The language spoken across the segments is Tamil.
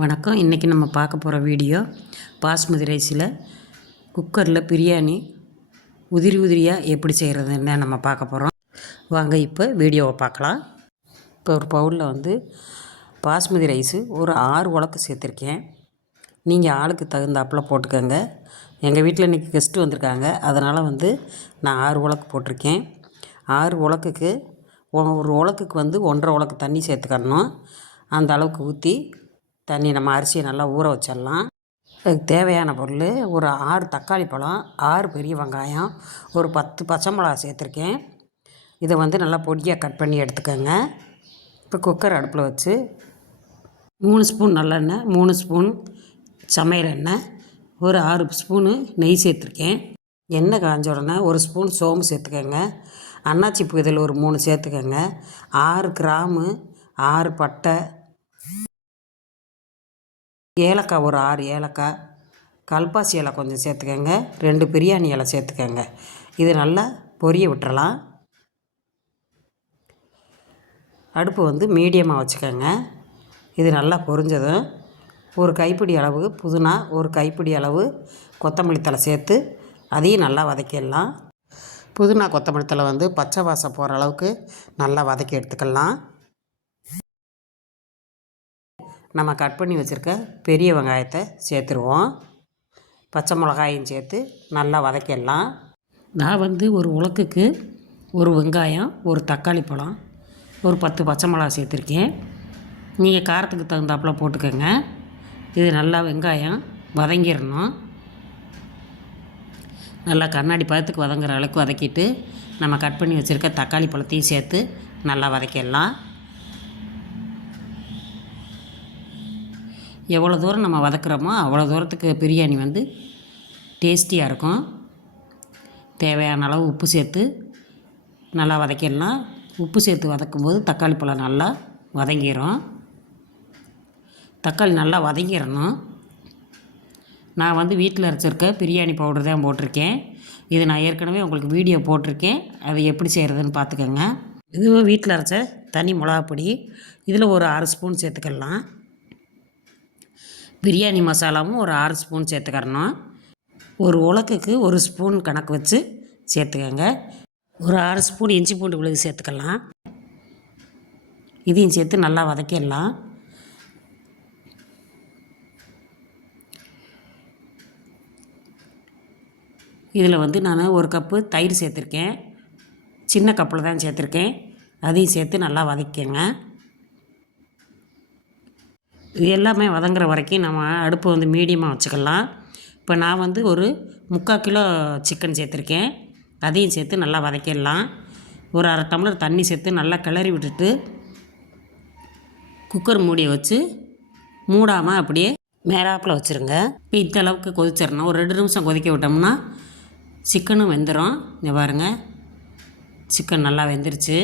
வணக்கம். இன்றைக்கி நம்ம பார்க்க போகிற வீடியோ பாஸ்மதி ரைஸில் குக்கரில் பிரியாணி உதிரியாக எப்படி செய்கிறதுன்னு நம்ம பார்க்க போகிறோம். வாங்க இப்போ வீடியோவை பார்க்கலாம். இப்போ ஒரு பவுலில் பாஸ்மதி ரைஸு ஒரு 6 உலக்கு சேர்த்துருக்கேன். நீங்கள் ஆளுக்கு தகுந்தாப்பில் போட்டுக்கோங்க. எங்கள் வீட்டில் இன்றைக்கி கெஸ்ட்டு வந்திருக்காங்க, அதனால் நான் 6 உலக்கு போட்டிருக்கேன். 6 உலக்குக்கு ஒரு உலக்குக்கு 1.5 உலக்கு தண்ணி சேர்த்துக்கணும். அந்த அளவுக்கு ஊற்றி தண்ணி நம்ம அரிசியை நல்லா ஊற வச்சிடலாம். அதுக்கு தேவையான பொருள் ஒரு 6 தக்காளி பழம், 6 பெரிய வெங்காயம், ஒரு 10 பச்சை மிளகா சேர்த்துருக்கேன். இதை நல்லா பொடியாக கட் பண்ணி எடுத்துக்கோங்க. இப்போ குக்கர் அடுப்பில் வச்சு 3 ஸ்பூன் நல்லெண்ணெய், 3 ஸ்பூன் சமையல் எண்ணெய், ஒரு 6 ஸ்பூனு நெய் சேர்த்துருக்கேன். எண்ணெய் காஞ்ச உடனே 1 ஸ்பூன் சோம்பு சேர்த்துக்கோங்க. அன்னாச்சி பூ இதில் ஒரு 3 சேர்த்துக்கோங்க. 6 கிராம்பு, 6 பட்டை, ஏலக்காய் ஒரு 6 ஏலக்காய், கல்பாசி இலை கொஞ்சம் சேர்த்துக்கோங்க. 2 பிரியாணி இலை சேர்த்துக்கோங்க. இது நல்லா பொரிய விட்டுறலாம். அடுப்பு மீடியமாக வச்சுக்கோங்க. இது நல்லா பொரிஞ்சதும் ஒரு கைப்பிடி அளவு புதினா, ஒரு கைப்பிடி அளவு கொத்தமல்லி தழை சேர்த்து அதையும் நல்லா வதக்கிடலாம். புதினா கொத்தமல்லி தழை பச்சை வாசம் போகிற அளவுக்கு நல்லா வதக்கி எடுத்துக்கலாம். நம்ம கட் பண்ணி வச்சுருக்க பெரிய வெங்காயத்தை சேர்த்துருவோம். பச்சை மிளகாயும் சேர்த்து நல்லா வதக்கிடலாம். நான் ஒரு உலக்குக்கு ஒரு வெங்காயம், ஒரு தக்காளி பழம், ஒரு 10 பச்சை மிளகா சேர்த்துருக்கேன். நீங்கள் காரத்துக்கு தகுந்தாப்பில் போட்டுக்கோங்க. இது நல்லா வெங்காயம் வதங்கிடணும். நல்லா கண்ணாடி பதத்துக்கு வதங்குற அளவுக்கு வதக்கிட்டு நம்ம கட் பண்ணி வச்சுருக்க தக்காளி பழத்தையும் சேர்த்து நல்லா வதக்கிடலாம். எவ்வளோ தூரம் நம்ம வதக்குறோமோ அவ்வளோ தூரத்துக்கு பிரியாணி டேஸ்டியாக இருக்கும். தேவையான அளவு உப்பு சேர்த்து நல்லா வதக்கிடலாம். உப்பு சேர்த்து வதக்கும்போது தக்காளி பழம் நல்லா வதங்கிடும். தக்காளி நல்லா வதங்கிடணும். நான் வீட்டில் அரைச்சிருக்க பிரியாணி பவுடர் தான் போட்டிருக்கேன். இது நான் ஏற்கனவே உங்களுக்கு வீடியோ போட்டிருக்கேன். அதை எப்படி செய்கிறதுன்னு பார்த்துக்கோங்க. இதுவும் வீட்டில் அரைச்ச தனி மிளகாப்பொடி. இதில் ஒரு 6 ஸ்பூன் சேர்த்துக்கலாம். பிரியாணி மசாலாவும் ஒரு 6 ஸ்பூன் சேர்த்துக்கிறணும். ஒரு உலக்குக்கு 1 ஸ்பூன் கணக்கு வச்சு சேர்த்துக்கோங்க. ஒரு 6 ஸ்பூன் இஞ்சி பூண்டு விழுது சேர்த்துக்கலாம். இதையும் சேர்த்து நல்லா வதக்கிடலாம். இதில் நான் 1 கப்பு தயிர் சேர்த்துருக்கேன். சின்ன கப்பில் தான் சேர்த்துருக்கேன். அதையும் சேர்த்து நல்லா வதக்கிங்க. இது எல்லாமே வதங்குற வரைக்கும் நம்ம அடுப்பு மீடியமாக வச்சுக்கலாம். இப்போ நான் ஒரு 3/4 கிலோ சிக்கன் சேர்த்துருக்கேன். அதையும் சேர்த்து நல்லா வதக்கிடலாம். ஒரு 1/2 டம்ளர் தண்ணி சேர்த்து நல்லா கிளறி விட்டுட்டு குக்கர் மூடியை வச்சு மூடாமல் அப்படியே மேலாப்பில் வச்சுருங்க. இப்போ இந்த அளவுக்கு கொதிச்சிடணும். ஒரு 2 நிமிஷம் கொதிக்க விட்டோம்னா சிக்கனும் வெந்துடும். இங்கே பாருங்கள், சிக்கன் நல்லா வெந்துருச்சு.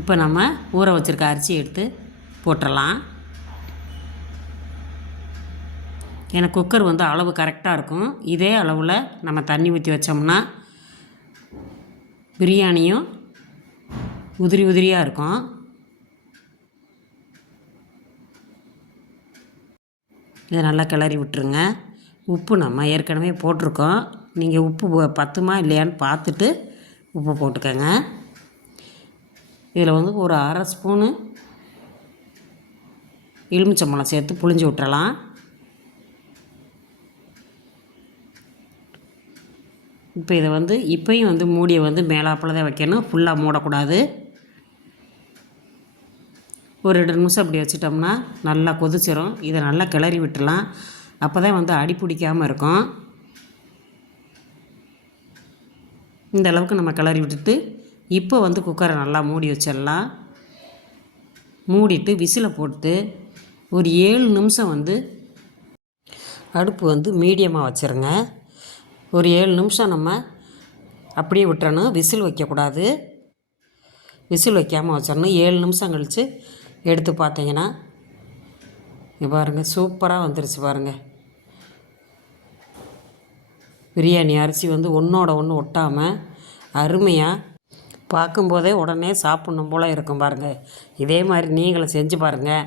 இப்போ நம்ம ஊற வச்சுருக்க அரிசி எடுத்து போட்டுடலாம். எனக்கு குக்கர் அளவு கரெக்டாக இருக்கும். இதே அளவில் நம்ம தண்ணி ஊற்றி வச்சோம்னா பிரியாணியும் உதிரியாக இருக்கும். இதை நல்லா கிளறி விட்டுருங்க. உப்பு நம்ம ஏற்கனவே போட்டிருக்கோம். நீங்கள் உப்பு பத்துமா இல்லையான்னு பார்த்துட்டு உப்பு போட்டுக்கோங்க. இதில் ஒரு 1/2 ஸ்பூனு எலுமிச்சம்பழம் சேர்த்து புழிஞ்சு விட்டுறலாம். இப்போ இதை இப்போயும் மூடியை மேலாப்பில் தான் வைக்கணும். ஃபுல்லாக மூடக்கூடாது. ஒரு 2 நிமிஷம் அப்படி வச்சிட்டோம்னா நல்லா கொதிச்சிடும். இதை நல்லா கிளறி விட்டுடலாம். அப்போ தான் அடி பிடிக்காமல் இருக்கும். இந்த அளவுக்கு நம்ம கிளறி விட்டுட்டு இப்போ குக்கரை நல்லா மூடி வச்சிடலாம். மூடிட்டு விசிலை போட்டு ஒரு 7 நிமிஷம் அடுப்பு மீடியமாக வச்சுருங்க. ஒரு 7 நிமிஷம் நம்ம அப்படியே விட்டுறணும். விசில் வைக்கக்கூடாது. விசில் வைக்காமல் வச்சிடணும். 7 நிமிஷம் கழித்து எடுத்து பார்த்தீங்கன்னா பாருங்கள், சூப்பராக வந்துருச்சு பாருங்கள். பிரியாணி அரிசி ஒன்றோட ஒன்று ஒட்டாமல் அருமையாக பார்க்கும்போதே உடனே சாப்பிட்ணும் போல் இருக்கும் பாருங்கள். இதே மாதிரி நீங்களும் செஞ்சு பாருங்கள்.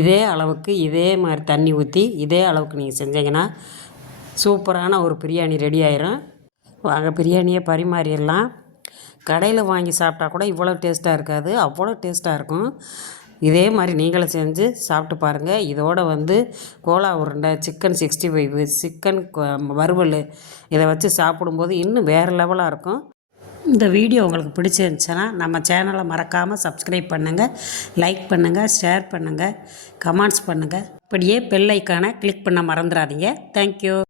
இதே அளவுக்கு இதே மாதிரி தண்ணி ஊற்றி இதே அளவுக்கு நீங்கள் செஞ்சீங்கன்னா சூப்பரான ஒரு பிரியாணி ரெடி ஆயிரும். வாங்க பிரியாணியை பரிமாறிடலாம். கடையில் வாங்கி சாப்பிட்டா கூட இவ்வளோ டேஸ்ட்டாக இருக்காது, அவ்வளோ டேஸ்ட்டாக இருக்கும். இதே மாதிரி நீங்களும் செஞ்சு சாப்பிட்டு பாருங்கள். இதோடு கோலா உருண்டை, சிக்கன் 65, சிக்கன் வறுவல் இதை வச்சு சாப்பிடும்போது இன்னும் வேறு லெவலாக இருக்கும். இந்த வீடியோ உங்களுக்கு பிடிச்சிருந்துச்சுன்னா நம்ம சேனலை மறக்காமல் சப்ஸ்கிரைப் பண்ணுங்கள், லைக் பண்ணுங்கள், ஷேர் பண்ணுங்கள், கமெண்ட்ஸ் பண்ணுங்கள். இப்படியே பெல் ஐக்கானை கிளிக் பண்ண மறந்துடாதீங்க. தேங்க்யூ.